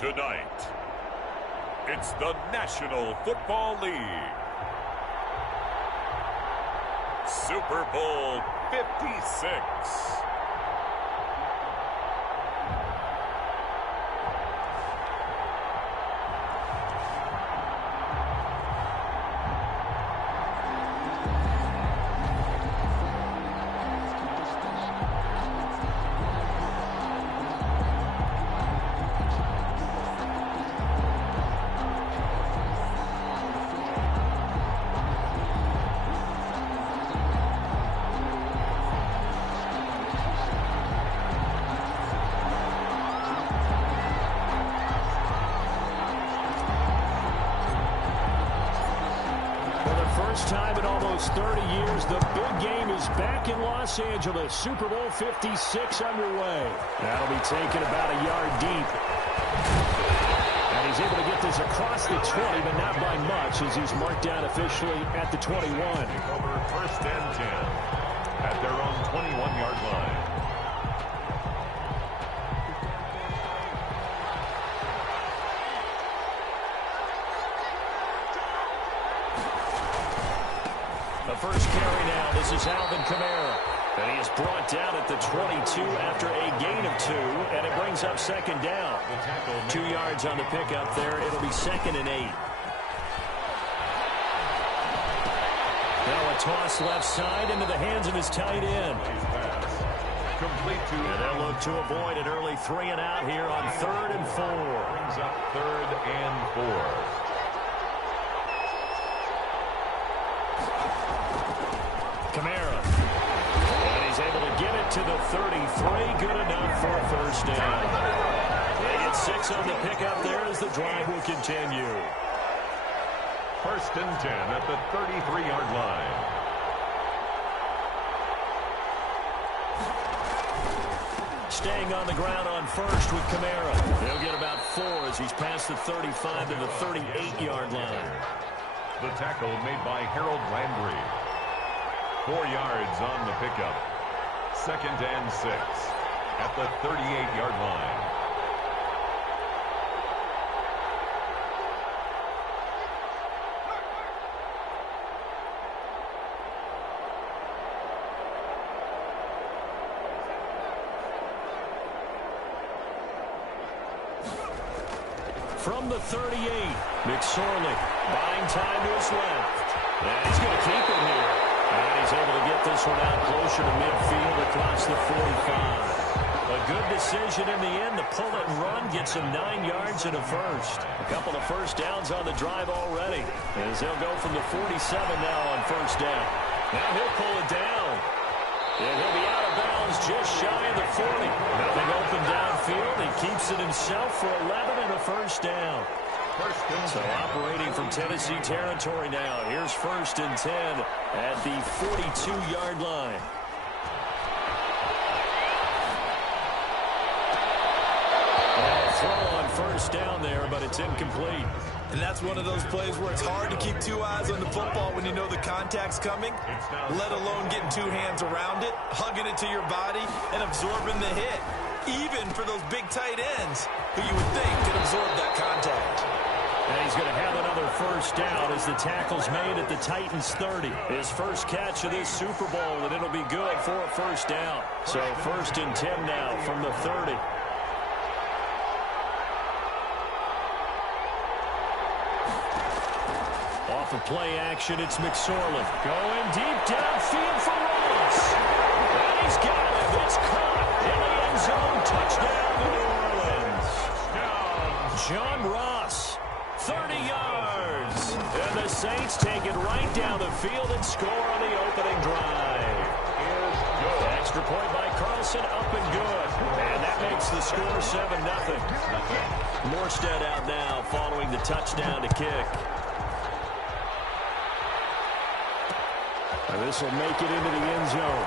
Tonight, it's the National Football League Super Bowl 56. First time in almost 30 years, the big game is back in Los Angeles. Super Bowl 56 underway. That'll be taken about a yard deep. And he's able to get this across the 20, but not by much, as he's marked down officially at the 21. Over first and 10 at their own 21-yard line. First carry now. This is Alvin Kamara. And he is brought down at the 22 after a gain of 2. And it brings up second down. 2 yards on the pickup there. It'll be 2nd and 8. Now a toss left side into the hands of his tight end. Complete to and they'll look to avoid an early 3 and out here on 3rd and 4. Brings up 3rd and 4. Kamara. And he's able to get it to the 33. Good enough for a first down. They get 6 on the pickup there as the drive will continue. First and 10 at the 33-yard line. Staying on the ground on first with Kamara. They'll get about 4 as he's past the 35 to the 38-yard line. The tackle made by Harold Landry. 4 yards on the pickup. 2nd and 6 at the 38-yard line. From the 38, McSorley buying time to his left. And he's going to keep it here. And he's able to get this one out closer to midfield across the 45. A good decision in the end to pull it and run, gets him 9 yards and a first. A couple of first downs on the drive already, as they'll go from the 47 now on first down. Now he'll pull it down. And he'll be out of bounds just shy of the 40. Nothing open downfield. He keeps it himself for 11 and a first down. So operating from Tennessee territory now. Here's 1st and 10 at the 42-yard line. Throw on first down there, but it's incomplete. And that's one of those plays where it's hard to keep 2 eyes on the football when you know the contact's coming, let alone getting 2 hands around it, hugging it to your body, and absorbing the hit. Even for those big tight ends who you would think could absorb that contact. And he's going to have another first down as the tackle's made at the Titans 30. His first catch of this Super Bowl, and it'll be good for a first down. So 1st and 10 now from the 30. Off of play action, it's McSorley. Going deep downfield for Ross. And he's got it. It's caught in the end zone. Touchdown to New Orleans. John Ross, 30 yards. And the Saints take it right down the field and score on the opening drive. Extra point by Carlson, up and good. And that makes the score 7-0. Morstead out now following the touchdown to kick. This will make it into the end zone.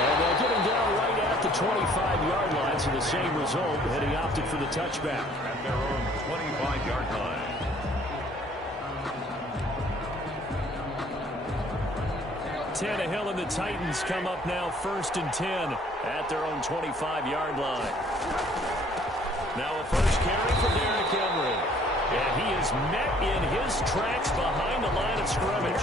And they'll get him down right at the 25-yard line, so the same result, and he opted for the touchback. At their own 25-yard line. Tannehill and the Titans come up now 1st and 10 at their own 25-yard line. Now a first carry for Derrick Henry. And he is met in his tracks behind the line of scrimmage.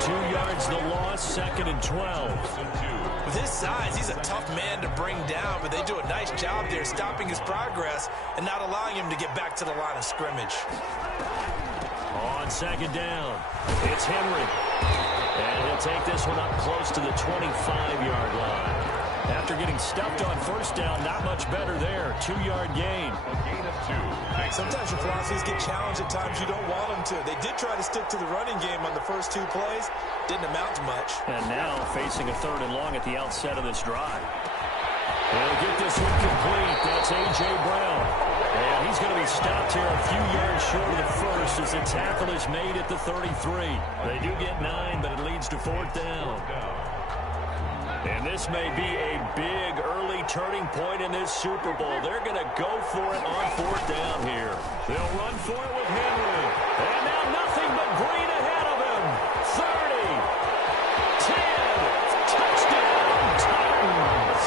2 yards the loss, 2nd and 12. With his size, he's a tough man to bring down, but they do a nice job there stopping his progress and not allowing him to get back to the line of scrimmage. On 2nd down, it's Henry. And he'll take this one up close to the 25-yard line. After getting stuffed on 1st down, not much better there. 2-yard gain. A gain of 2. Sometimes your philosophies get challenged at times you don't want them to. They did try to stick to the running game on the first 2 plays. Didn't amount to much. And now facing a 3rd and long at the outset of this drive. They'll get this one complete. That's A.J. Brown. And he's going to be stopped here a few yards short of the first as the tackle is made at the 33. They do get 9, but it leads to 4th down. And this may be a big early turning point in this Super Bowl. They're going to go for it on 4th down here. They'll run for it with Henry. And now nothing but green ahead of him. 30, 10, touchdown Titans.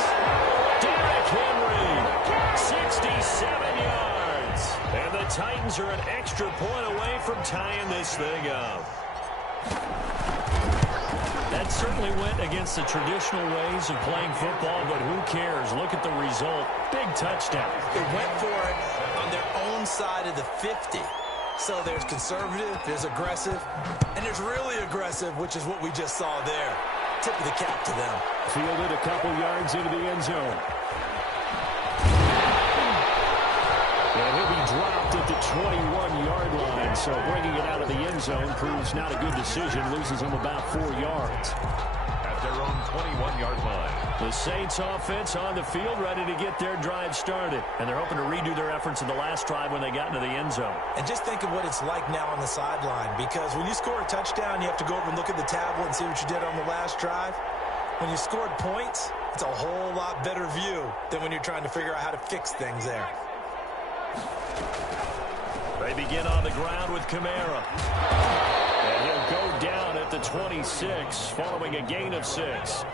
Derrick Henry, 67 yards. And the Titans are an extra point away from tying this thing up. That certainly went against the traditional ways of playing football, but who cares? Look at the result. Big touchdown. They went for it on their own side of the 50. So there's conservative, there's aggressive, and there's really aggressive, which is what we just saw there. Tip of the cap to them. Fielded a couple yards into the end zone. And he'll be dropped at the 21-yard line, so bringing it out of the end zone proves not a good decision. Loses him about 4 yards. At their own 21-yard line. The Saints offense on the field, ready to get their drive started. And they're hoping to redo their efforts in the last drive when they got into the end zone. And just think of what it's like now on the sideline, because when you score a touchdown, you have to go over and look at the tablet and see what you did on the last drive. When you scored points, it's a whole lot better view than when you're trying to figure out how to fix things there. They begin on the ground with Kamara. And he'll go down at the 26, following a gain of 6.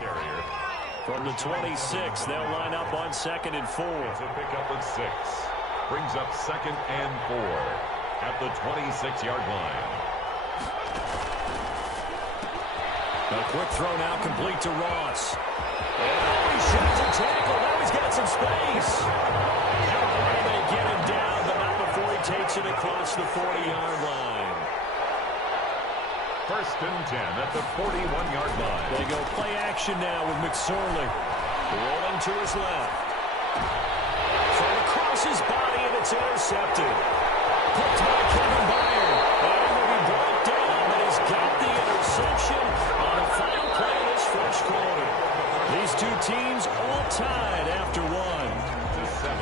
From the 26, they'll line up on 2nd and 4. It's a pickup of 6. Brings up 2nd and 4 at the 26-yard line. A quick throw now complete to Ross. And he shoots a tackle. Now he's got some space. And they get him down, but not before he takes it across the 40-yard line. 1st and 10 at the 41-yard line. They go play action now with McSorley. Rolling to his left. Thrown across his body, and it's intercepted. Picked by Kevin Byard. And will be brought down, but he's got the interception on a final play of this first quarter. These two teams all tied after 1. To 7.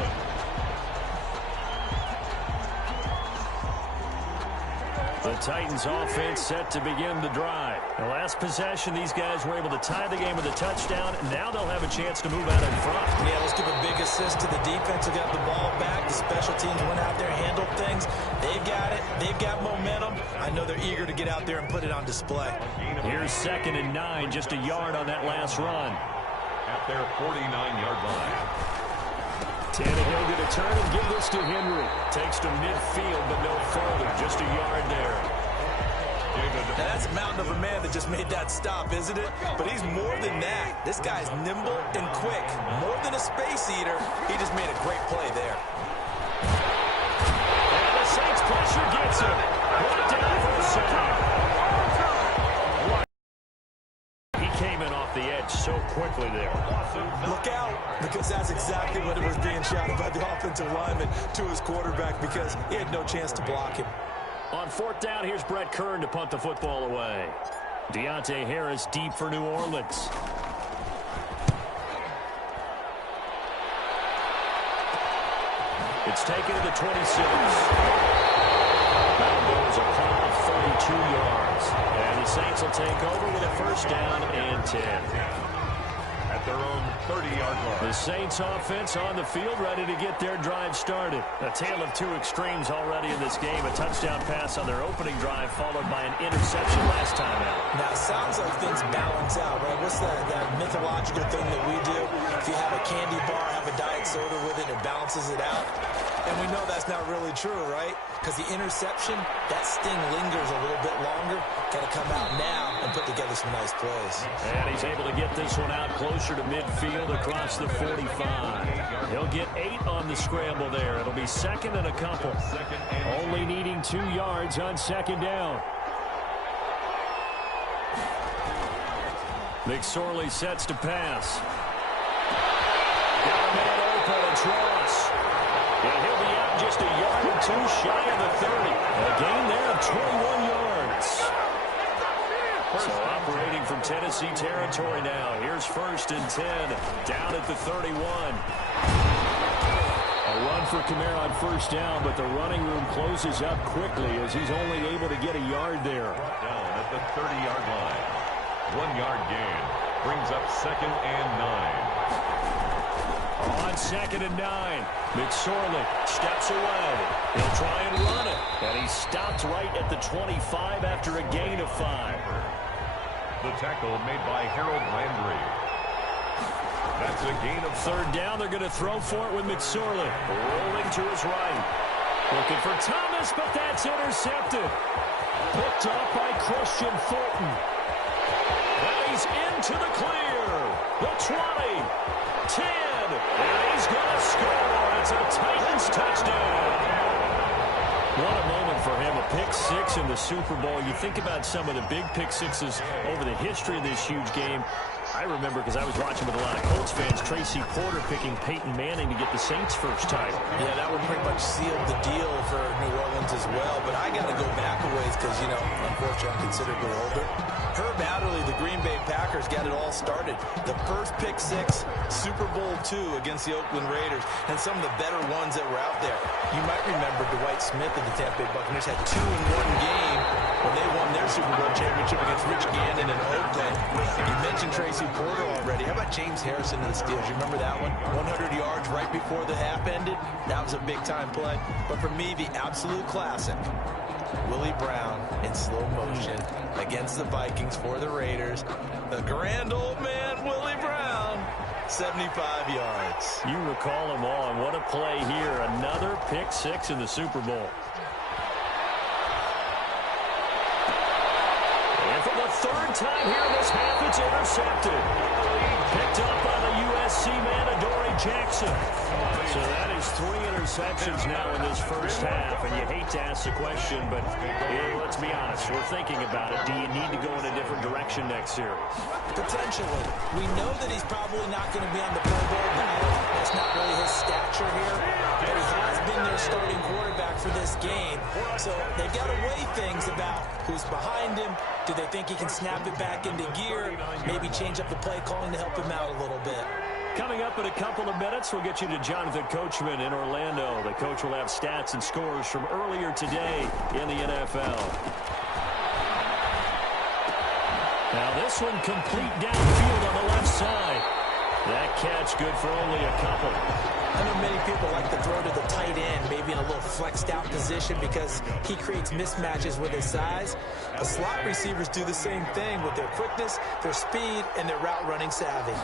The Titans offense set to begin the drive. The last possession, these guys were able to tie the game with a touchdown, and now they'll have a chance to move out in front. Yeah, let's give a big assist to the defense who got the ball back. The special teams went out there, handled things. They've got it. They've got momentum. I know they're eager to get out there and put it on display. Here's 2nd and 9, just a yard on that last run. At their 49-yard line. Tannehill going to turn and give this to Henry. Takes to midfield, but no further. Just a yard there. Now that's a mountain of a man that just made that stop, isn't it? But he's more than that. This guy's nimble and quick. More than a space eater, he just made a great play there. And the Saints pressure gets him. Brought down for a sack. He came in off the edge so quickly there. Look out, because that's exactly what it was being shouted by the offensive lineman to his quarterback, because he had no chance to block him. On 4th down, here's Brett Kern to punt the football away. Deontay Harris deep for New Orleans. It's taken to the 26. That goes a call of 32 yards. And the Saints will take over with a 1st down and 10. At their own 30-yard line. The Saints offense on the field, ready to get their drive started. A tale of 2 extremes already in this game. A touchdown pass on their opening drive, followed by an interception last time out. Now, it sounds like things balance out, right? What's that mythological thing that we do? If you have a candy bar, have a diet soda with it, it balances it out. And we know that's not really true, right? Because the interception, that sting lingers a little bit longer. Got to come out now and put together some nice plays. And he's able to get this one out closer to midfield across the 45. He'll get 8 on the scramble there. It'll be second and a couple. Only needing 2 yards on second down. McSorley sets to pass. Got a man open, it's Ross. And he'll be out just a yard or 2 shy of the 30. A gain there of 21 yards. So operating from Tennessee territory now. Here's 1st and 10, down at the 31. A run for Kamara on 1st down, but the running room closes up quickly as he's only able to get a yard there. Down at the 30-yard line. 1-yard gain. Brings up 2nd and 9. On 2nd and 9, McSorley steps away. He'll try and run it. And he stopped right at the 25 after a gain of 5. The tackle made by Harold Landry. That's a gain of 3rd down. They're going to throw for it with McSorley. Rolling to his right. Looking for Thomas, but that's intercepted. Picked up by Christian Fulton. And he's into the clear. The 20, 10, and he's going to score. It's a Titans touchdown. What a moment for him, a pick-6 in the Super Bowl. You think about some of the big pick-6s over the history of this huge game. I remember, because I was watching with a lot of Colts fans, Tracy Porter picking Peyton Manning to get the Saints' first title. Yeah, that would pretty much seal the deal for New Orleans as well. But I got to go back a ways because, you know, unfortunately I'm considerably older. Herb Adderley, the Green Bay Packers, got it all started. The first pick-6, Super Bowl II against the Oakland Raiders, and some of the better ones that were out there. You might remember Dwight Smith of the Tampa Bay Buccaneers had 2 in one game when they won their Super Bowl championship against Rich Gannon in Oakland. You mentioned Tracy Porter already. How about James Harrison of the Steelers? You remember that one? 100 yards right before the half ended. That was a big-time play. But for me, the absolute classic, Willie Brown in slow motion against the Vikings for the Raiders. The grand old man, Willie Brown, 75 yards. You recall them all, and what a play here. Another pick-6 in the Super Bowl. And for the 3rd time here in this half, it's intercepted. Picked up by the USC man, Adoree Jackson. So that is 3 interceptions now in this first half. And you hate to ask the question, but let's be honest. We're thinking about it. Do you need to go in a different direction next series? Potentially. We know that he's probably not going to be on the Pro Bowl ballot. That's not really his stature here. But he has been their starting quarterback for this game. So they've got to weigh things about who's behind him. Do they think he can snap it back into gear? Maybe change up the play calling to help him out a little bit. Coming up in a couple of minutes, we'll get you to Jonathan Coachman in Orlando. The coach will have stats and scores from earlier today in the NFL. Now this one complete downfield on the left side. That catch good for only a couple. I know many people like to throw to the tight end, maybe in a little flexed out position because he creates mismatches with his size. The slot receivers do the same thing with their quickness, their speed, and their route running savvy.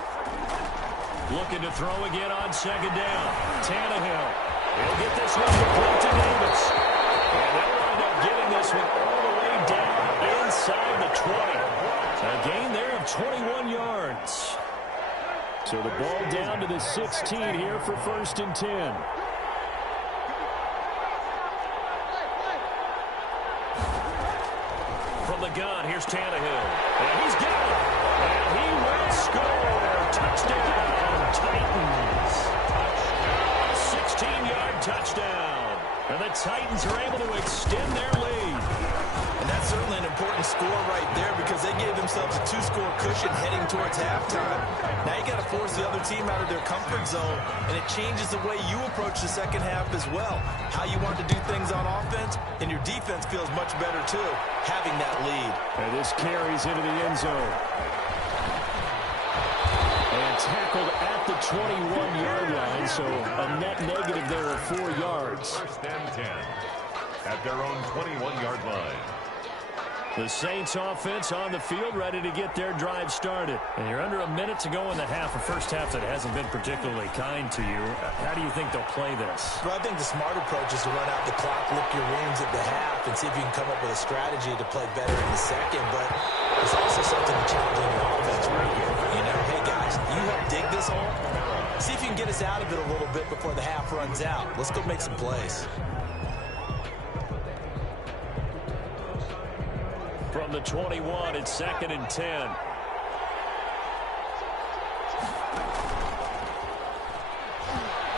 Looking to throw again on 2nd down. Tannehill. He'll get this one complete to Davis. And they'll wind up getting this one all the way down inside the 20. A gain there of 21 yards. So the ball down to the 16 here for 1st and 10. From the gun, here's Tannehill. And he's got it. And he will score. Touchdown, Titans. A 16-yard touchdown. And the Titans are able to extend their lead. And that's certainly an important score right there because they gave themselves a 2-score cushion heading towards halftime. Now you got to force the other team out of their comfort zone, and it changes the way you approach the second half as well. How you want to do things on offense, and your defense feels much better too, having that lead. And this carries into the end zone. And tackled at the 21-yard line, so a net negative there of 4 yards. 1st and 10 at their own 21-yard line. The Saints offense on the field, ready to get their drive started. And you're under a minute to go in the half, a first half that hasn't been particularly kind to you. How do you think they'll play this? Well, I think the smart approach is to run out the clock, lick your wounds at the half, and see if you can come up with a strategy to play better in the second. But there's also something to challenge in your offense right here. You know, hey, guys, you help dig this hole. See if you can get us out of it a little bit before the half runs out. Let's go make some plays. From the 21, it's 2nd and 10.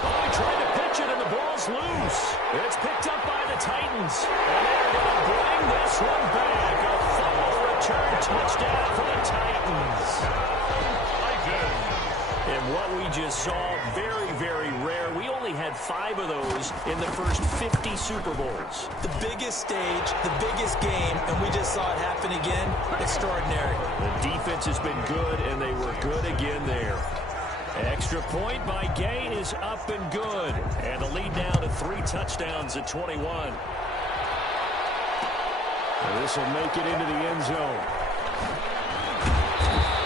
Oh, he tried to pitch it, and the ball's loose. It's picked up by the Titans. And they're going to bring this one back. A fumble return touchdown for the Titans. And what we just saw, very, very rare. We only had 5 of those in the first 50 Super Bowls. The biggest stage, the biggest game, and we just saw it happen again. Extraordinary. The defense has been good, and they were good again there. Extra point by Gay is up and good. And the lead now to 3 touchdowns at 21. And this will make it into the end zone.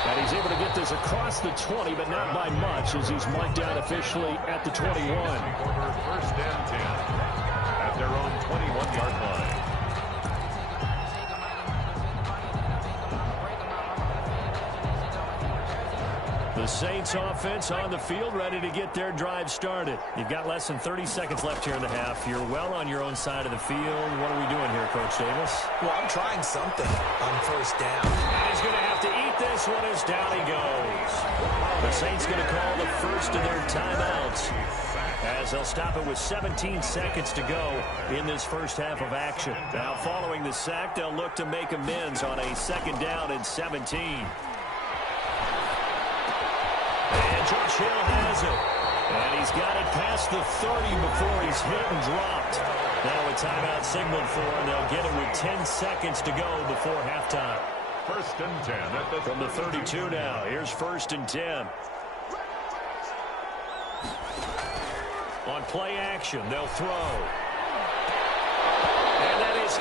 And he's able to get this across the 20, but not by much, as he's marked down officially at the 21. First and 10 at their own 21-yard line. The Saints offense on the field, ready to get their drive started. You've got less than 30 seconds left here in the half. You're well on your own side of the field. What are we doing here, Coach Davis? Well, I'm trying something on first down. And he's going to have to eat this one as down he goes. The Saints going to call the first of their timeouts, as they'll stop it with 17 seconds to go in this first half of action. Now, following the sack, they'll look to make amends on a 2nd down and 17. And Josh Hill has it. And he's got it past the 30 before he's hit and dropped. Now a timeout signaled for, and they'll get it with 10 seconds to go before halftime. First and 10 at the From the 32 now. Here's 1st and 10. On play action, they'll throw. And that is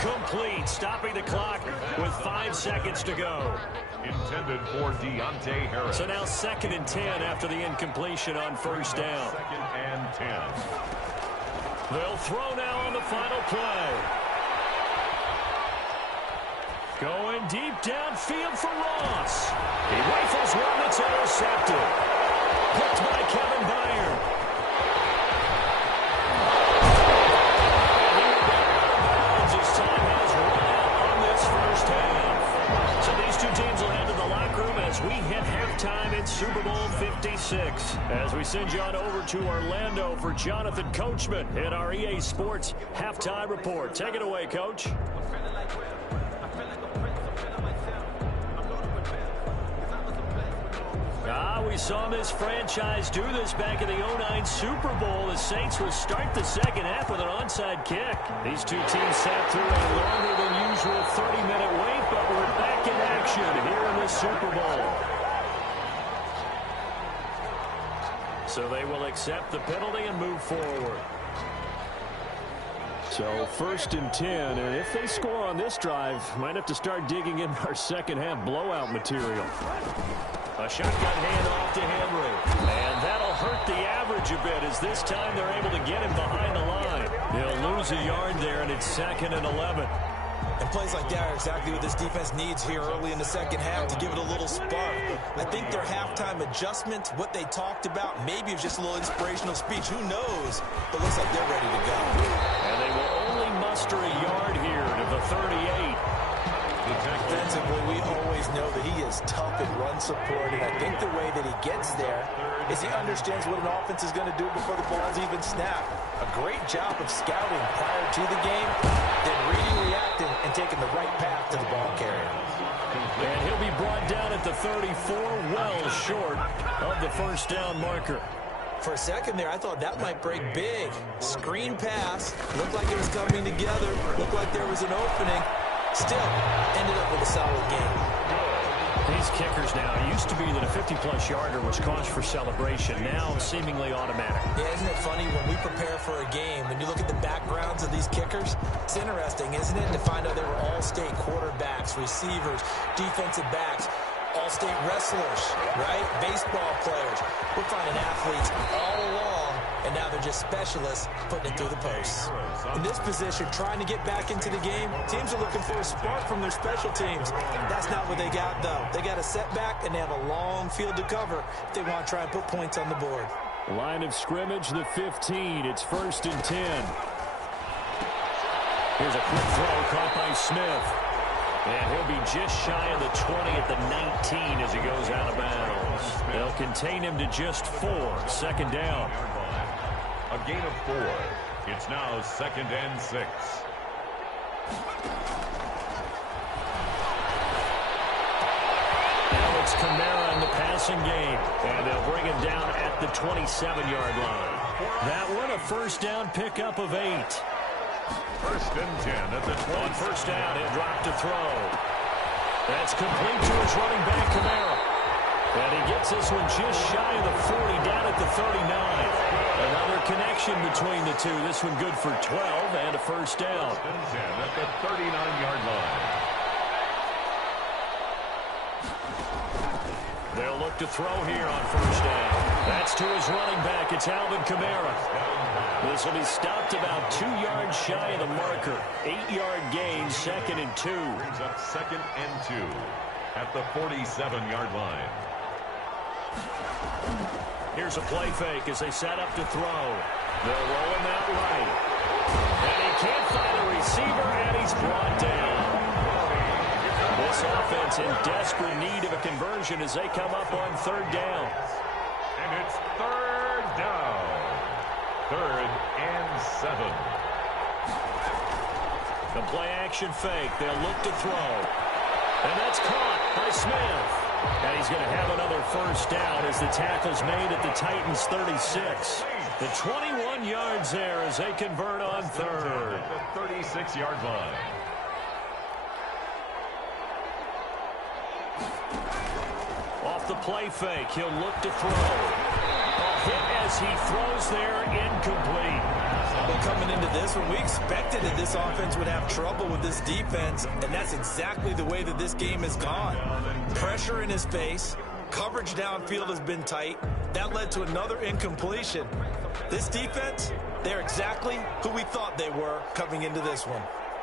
incomplete, stopping the clock with 5 seconds to go. Intended for Deontay Harris. So now 2nd and 10 after the incompletion on first down. 2nd and 10. They'll throw now on the final play. Going deep downfield for Ross. He rifles one that's intercepted. Picked by Kevin Byard. His time has run out on this first half. So these two teams will head to the locker room as we hit halftime in Super Bowl 56. As we send you on over to Orlando for Jonathan Coachman in our EA Sports Halftime Report. Take it away, Coach. We saw this franchise do this back in the 09 Super Bowl. The Saints will start the second half with an onside kick. These two teams sat through a longer than usual 30-minute wait, but we're back in action here in the Super Bowl. So they will accept the penalty and move forward. So 1st and 10, and if they score on this drive, might have to start digging in our second half blowout material. A shotgun handoff to Henry. And that'll hurt the average a bit, as this time they're able to get him behind the line. They'll lose a yard there, and it's 2nd and 11. And plays like that are exactly what this defense needs here early in the second half to give it a little spark. I think their halftime adjustment, what they talked about, maybe it was just a little inspirational speech. Who knows? But looks like they're ready to go. And they will only muster a yard here to the 38. Defensively, we always know that he is tough at run support, and I think the way that he gets there is he understands what an offense is going to do before the ball's even snapped. A great job of scouting prior to the game, then reading, reacting, and taking the right path to the ball carrier. And he'll be brought down at the 34, well short of the first down marker. For a second there, I thought that might break big. Screen pass, looked like it was coming together, looked like there was an opening. Still, ended up with a solid game. These kickers now, it used to be that a 50-plus yarder was cause for celebration. Now, seemingly automatic. Yeah, isn't it funny when we prepare for a game, when you look at the backgrounds of these kickers, it's interesting, isn't it, to find out they were all-state quarterbacks, receivers, defensive backs, all-state wrestlers, right? Baseball players. We're finding athletes all along, and now they're just specialists putting it through the posts. In this position, trying to get back into the game, teams are looking for a spark from their special teams. That's not what they got, though. They got a setback, and they have a long field to cover if they want to try and put points on the board. Line of scrimmage, the 15. It's 1st and 10. Here's a quick throw caught by Smith. And he'll be just shy of the 20 at the 19 as he goes out of bounds. They'll contain him to just 4. 2nd down. A gain of 4. It's now 2nd and 6. Now it's Kamara in the passing game. And they'll bring him down at the 27-yard line. That one, a 1st down pickup of 8. 1st and 10 at the 20. On 1st down, he'll drop to throw. That's complete to his running back, Kamara. And he gets this one just shy of the 40, down at the 39. Another connection between the two. This one good for 12 and a 1st down. 1st and 10 at the 39-yard line. They'll look to throw here on 1st down. That's to his running back. It's Alvin Kamara. This will be stopped about 2 yards shy of the marker. 8-yard gain, 2nd and 2. Brings up 2nd and 2 at the 47-yard line. Here's a play fake as they set up to throw. They'll roll him out right. And he can't find a receiver, and he's brought down. This offense in desperate need of a conversion as they come up on 3rd down. And it's 3rd down. 3rd and 7. The play-action fake. They'll look to throw. And that's caught by Smith. And he's going to have another 1st down as the tackle's made at the Titans' 36. The 21 yards there as they convert on 3rd. At the 36-yard line. Off the play fake, he'll look to throw. A hit as he throws there, incomplete. Well, coming into this one, we expected that this offense would have trouble with this defense, and that's exactly the way that this game has gone. Pressure in his face, coverage downfield has been tight. That led to another incompletion. This defense, they're exactly who we thought they were coming into this one.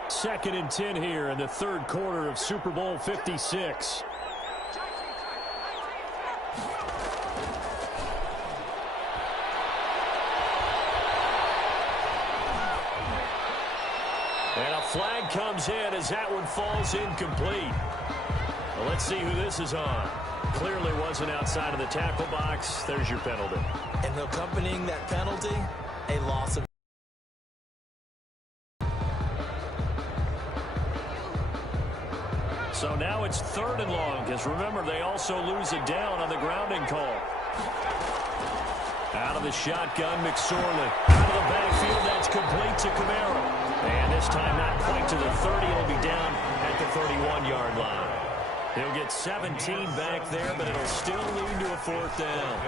2nd and 10 here in the 3rd quarter of Super Bowl 56. And a flag comes in as that one falls incomplete. Well, let's see who this is on. Clearly wasn't outside of the tackle box. There's your penalty. And accompanying that penalty, a loss of. So now it's 3rd and long, because remember, they also lose it down on the grounding call. Out of the shotgun, McSorley. Out of the backfield, that's complete to Kamara. And this time not quite to the 30. It'll be down at the 31-yard line. He'll get 17 back there, but it'll still lead to a 4th down.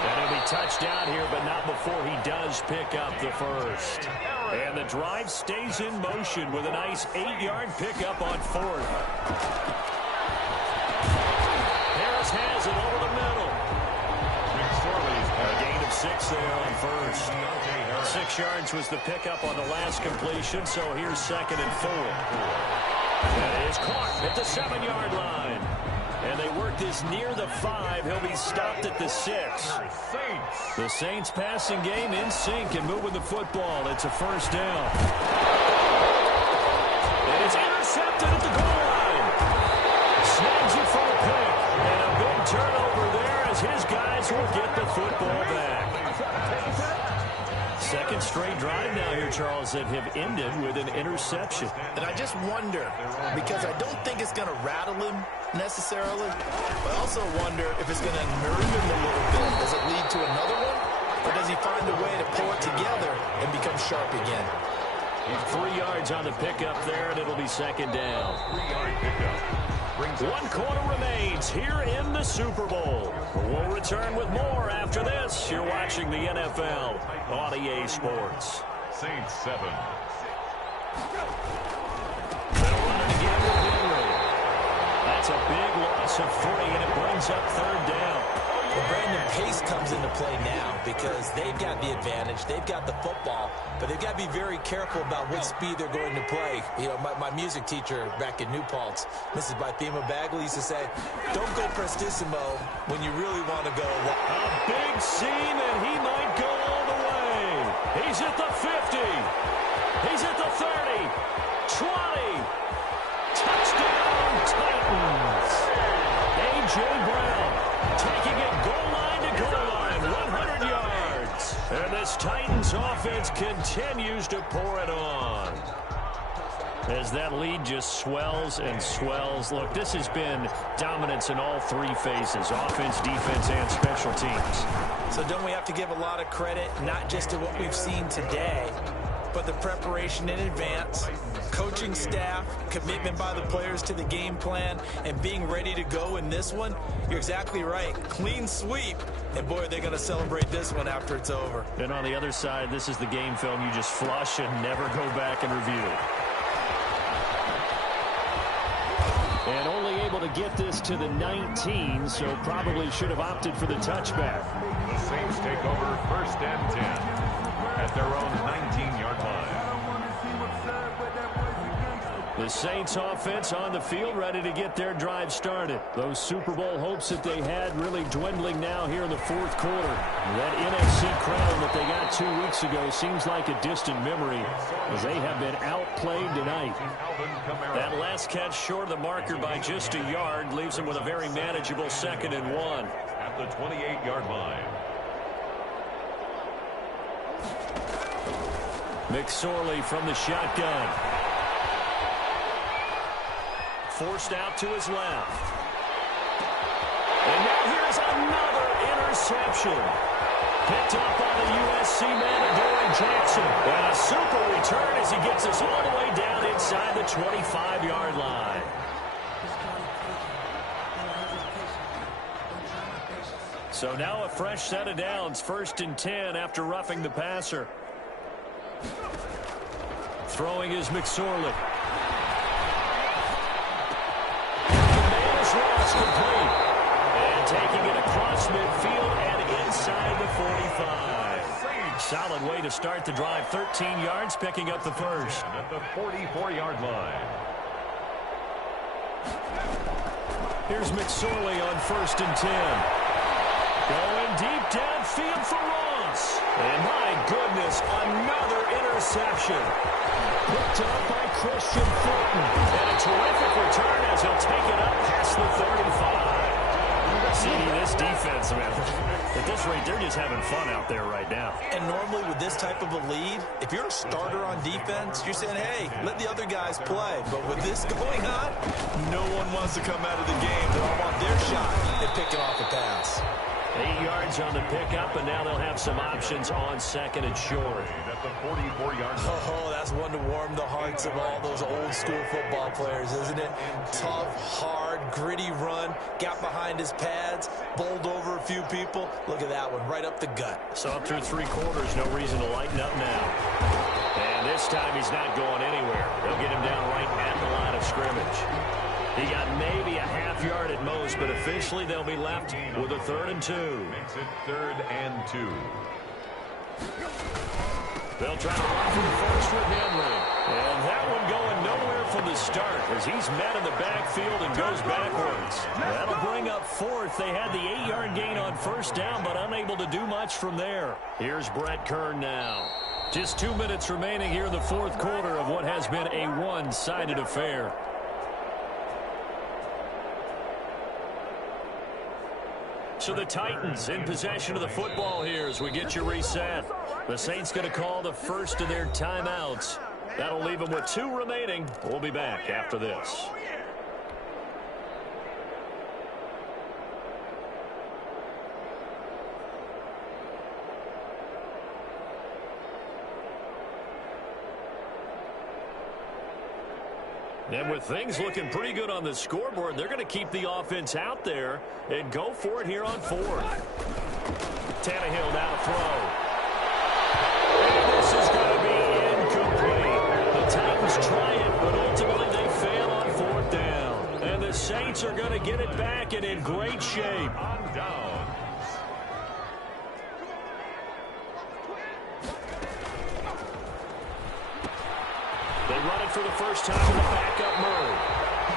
And he'll be touched out here, but not before he does pick up the 1st. And the drive stays in motion with a nice 8-yard pickup on 4th. Harris has it over the middle. A gain of 6 there on 1st. 6 yards was the pickup on the last completion, so here's 2nd and 4. That is caught at the 7-yard line. And they work this near the 5. He'll be stopped at the 6. The Saints passing game in sync and moving the football. It's a 1st down. And it's intercepted at the goal line. Snags it for a pick. And a big turnover there as his guys will get the football back. 2nd straight drive now here, Charles, that have ended with an interception. And I just wonder, because I don't think it's going to rattle him necessarily, but I also wonder if it's going to nerve him a little bit. Does it lead to another one? Or does he find a way to pull it together and become sharp again? 3 yards on the pickup there, and it'll be 2nd down. 3-yard pickup. One quarter remains here in the Super Bowl. We'll return with more after this. You're watching the NFL on EA Sports. Saints 7. They'll run it again with Henry. That's a big loss of 3, and it brings up third down. Well, Brandon, pace comes into play now because they've got the advantage. They've got the football, but they've got to be very careful about what speed they're going to play. You know, my music teacher back in New Paltz, Mrs. Bythema Bagley, used to say, don't go prestissimo when you really want to go. A big seam, and he might go all the way. He's at the 50. He's at the 30. 20. Touchdown, Titans. A.J. Brown taking it goal line to goal line, 100 yards. And this Titans offense continues to pour it on. As that lead just swells and swells. Look, this has been dominance in all 3 phases, offense, defense, and special teams. So don't we have to give a lot of credit, not just to what we've seen today, but the preparation in advance, coaching staff, commitment by the players to the game plan, and being ready to go in this one? You're exactly right. Clean sweep. And, boy, they're going to celebrate this one after it's over. And on the other side, this is the game film you just flush and never go back and review. And only able to get this to the 19, so probably should have opted for the touchback. The Saints take over 1st and 10 at their own 19-yard line. The Saints offense on the field, ready to get their drive started. Those Super Bowl hopes that they had really dwindling now here in the 4th quarter. That NFC crown that they got 2 weeks ago seems like a distant memory as they have been outplayed tonight. That last catch short of the marker by just a yard leaves them with a very manageable 2nd and 1. At the 28-yard line. McSorley from the shotgun. Forced out to his left. And now here's another interception. Picked up by the USC man, Adoree Jackson. And a super return as he gets us all the way down inside the 25-yard line. So now a fresh set of downs, 1st and 10 after roughing the passer. Throwing is McSorley. Lost complete. And taking it across midfield and inside the 45. Solid way to start the drive. 13 yards, picking up the first. At the 44-yard line. Here's McSorley on 1st and 10. Going deep downfield for Ross. And my goodness, another interception. Picked up by Christian Fulton. And a terrific return as he'll take it up past the 35. See, this defense, man, at this rate, they're just having fun out there right now. And normally with this type of a lead, if you're a starter on defense, you're saying, hey, let the other guys play. But with this going on, no one wants to come out of the game. They all want their shot at picking off a pass. 8 yards on the pickup, and now they'll have some options on 2nd and short. At the 44-yard line. Oh, that's one to warm the hearts of all those old-school football players, isn't it? Tough, hard, gritty run, got behind his pads, bowled over a few people. Look at that one, right up the gut. So up through 3 quarters, no reason to lighten up now. And this time he's not going anywhere. They'll get him down right at the line of scrimmage. He got maybe a half yard at most, but officially they'll be left with a 3rd and 2. Makes it 3rd and 2. They'll try to run from first with Henry. And that one going nowhere from the start as he's met in the backfield and goes backwards. That'll bring up 4th. They had the 8-yard gain on 1st down, but unable to do much from there. Here's Brett Kern now. Just 2 minutes remaining here in the 4th quarter of what has been a one-sided affair. So the Titans in possession of the football here as we get you reset. The Saints going to call the first of their timeouts. That'll leave them with 2 remaining. We'll be back after this. And with things looking pretty good on the scoreboard, they're going to keep the offense out there and go for it here on fourth. Tannehill now to throw. And this is going to be incomplete. The Titans try it, but ultimately they fail on fourth down. And the Saints are going to get it back and in great shape. On downs. They run it for the first time in the backup Murray.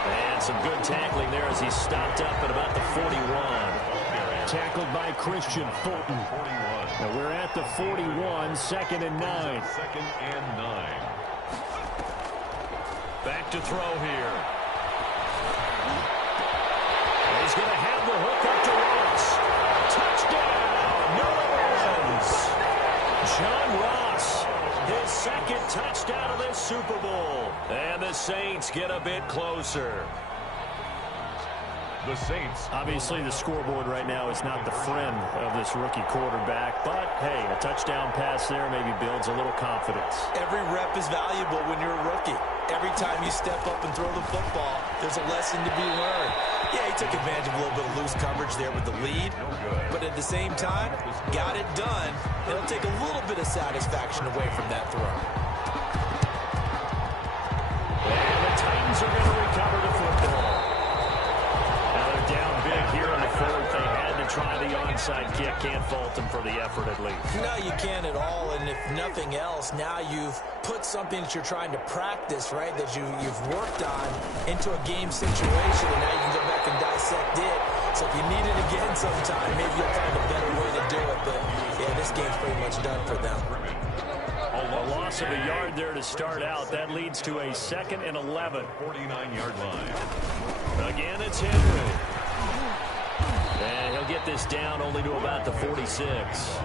And some good tackling there as he stopped up at about the 41. Tackled by Christian Fulton. 41. Now we're at the 41, 2nd and 9. 2nd and 9. Back to throw here. And he's going to have the hook up to Ross. Touchdown, New Orleans. John Ross, his 2nd touchdown of this Super Bowl. And the Saints get a bit closer. The Saints. Obviously, the scoreboard right now is not the friend of this rookie quarterback. But, hey, a touchdown pass there maybe builds a little confidence. Every rep is valuable when you're a rookie. Every time you step up and throw the football, there's a lesson to be learned. Yeah, he took advantage of a little bit of loose coverage there with the lead. But at the same time, got it done. It'll take a little bit of satisfaction away from that throw. And the Titans are going to recover the football. Now they're down big here in the fourth. They had to try the onside kick. Can't fault them for the effort at least. No, you can't at all. And if nothing else, now you've put something that you're trying to practice, right, that you've worked on into a game situation, and now you can go back and dissect it. So if you need it again sometime, maybe you'll find a better way to do it. But, yeah, this game's pretty much done for them. A loss of a yard there to start out. That leads to a 2nd and 11. 49-yard line. Again, it's Henry. And he'll get this down only to about the 46.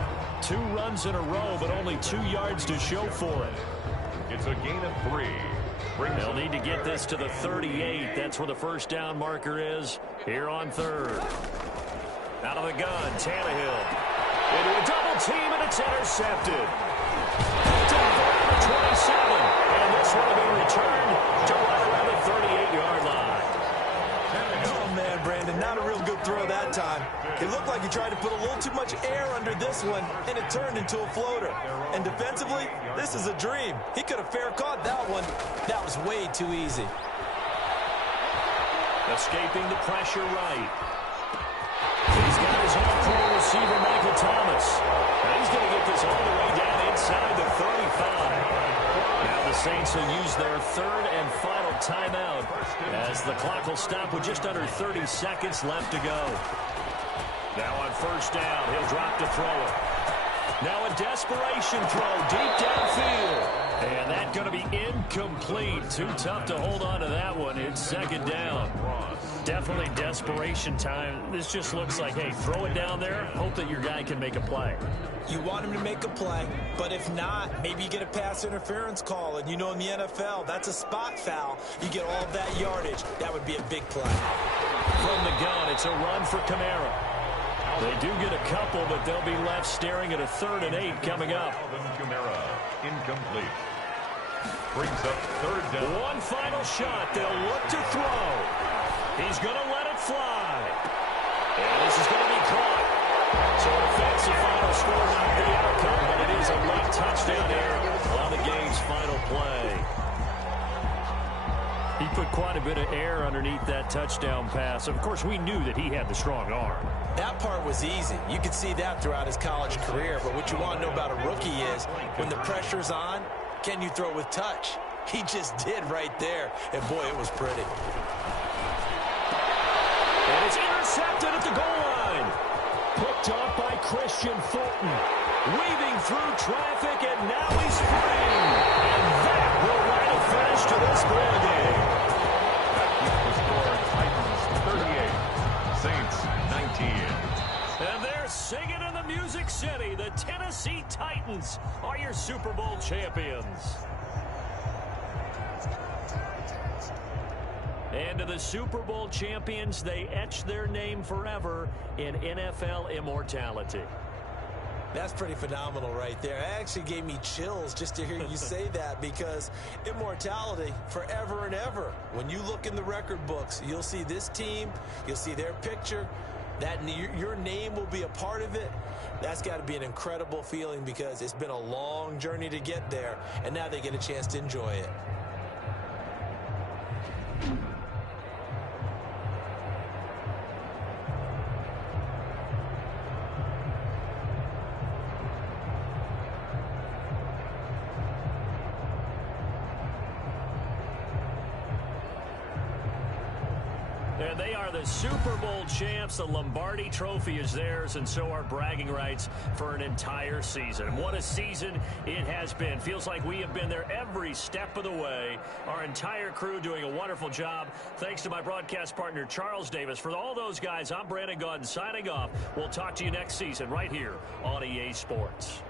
2 runs in a row, but only 2 yards to show for it. It's a gain of 3. They'll need to get this to the 38. That's where the first down marker is here on 3rd. Out of the gun, Tannehill. Into a double team, and it's intercepted. Down around the 27. And this one will be returned to right around the 38-yard line. Oh, man, Brandon, not a real good throw that time. It looked like he tried to put a little too much air under this one, and it turned into a floater. And defensively, this is a dream. He could have fair caught that one. That was way too easy. Escaping the pressure right. He's got his all-pro receiver, Michael Thomas. And he's going to get this all the way down inside the 35. Now the Saints will use their 3rd and final timeout as the clock will stop with just under 30 seconds left to go. Now on first down, he'll drop to throw it. Now a desperation throw deep downfield. And that's going to be incomplete. Too tough to hold on to that one. It's 2nd down. Definitely desperation time. This just looks like, hey, throw it down there. Hope that your guy can make a play. You want him to make a play, but if not, maybe you get a pass interference call. And you know in the NFL, that's a spot foul. You get all of that yardage. That would be a big play. From the gun, it's a run for Kamara. They do get a couple, but they'll be left staring at a 3rd and 8 coming up. Kamara, incomplete. Brings up 3rd down. One final shot. They'll look to throw. He's going to let it fly. And this is going to be caught. So an offensive final score, not the outcome, but it is a late touchdown here on the game's final play. He put quite a bit of air underneath that touchdown pass. Of course, we knew that he had the strong arm. That part was easy. You could see that throughout his college career. But what you want to know about a rookie is when the pressure's on, can you throw with touch? He just did right there. And, boy, it was pretty. And it's intercepted at the goal line. Picked up by Christian Fulton. Weaving through traffic, and now he's free. And that will write a finish to this ball game. That keeps the score. Titans 38. Saints 19. And they're singing in the Music City. The Tennessee Titans are your Super Bowl champions. And to the Super Bowl champions, they etch their name forever in NFL immortality. That's pretty phenomenal right there. It actually gave me chills just to hear you say that, because immortality forever and ever. When you look in the record books, you'll see this team, you'll see their picture, that your name will be a part of it. That's got to be an incredible feeling, because it's been a long journey to get there, and now they get a chance to enjoy it. And they are the Super Bowl champs. The Lombardi Trophy is theirs, and so are bragging rights for an entire season. What a season it has been. Feels like we have been there every step of the way. Our entire crew doing a wonderful job. Thanks to my broadcast partner, Charles Davis. For all those guys, I'm Brandon Gaudin signing off. We'll talk to you next season right here on EA Sports.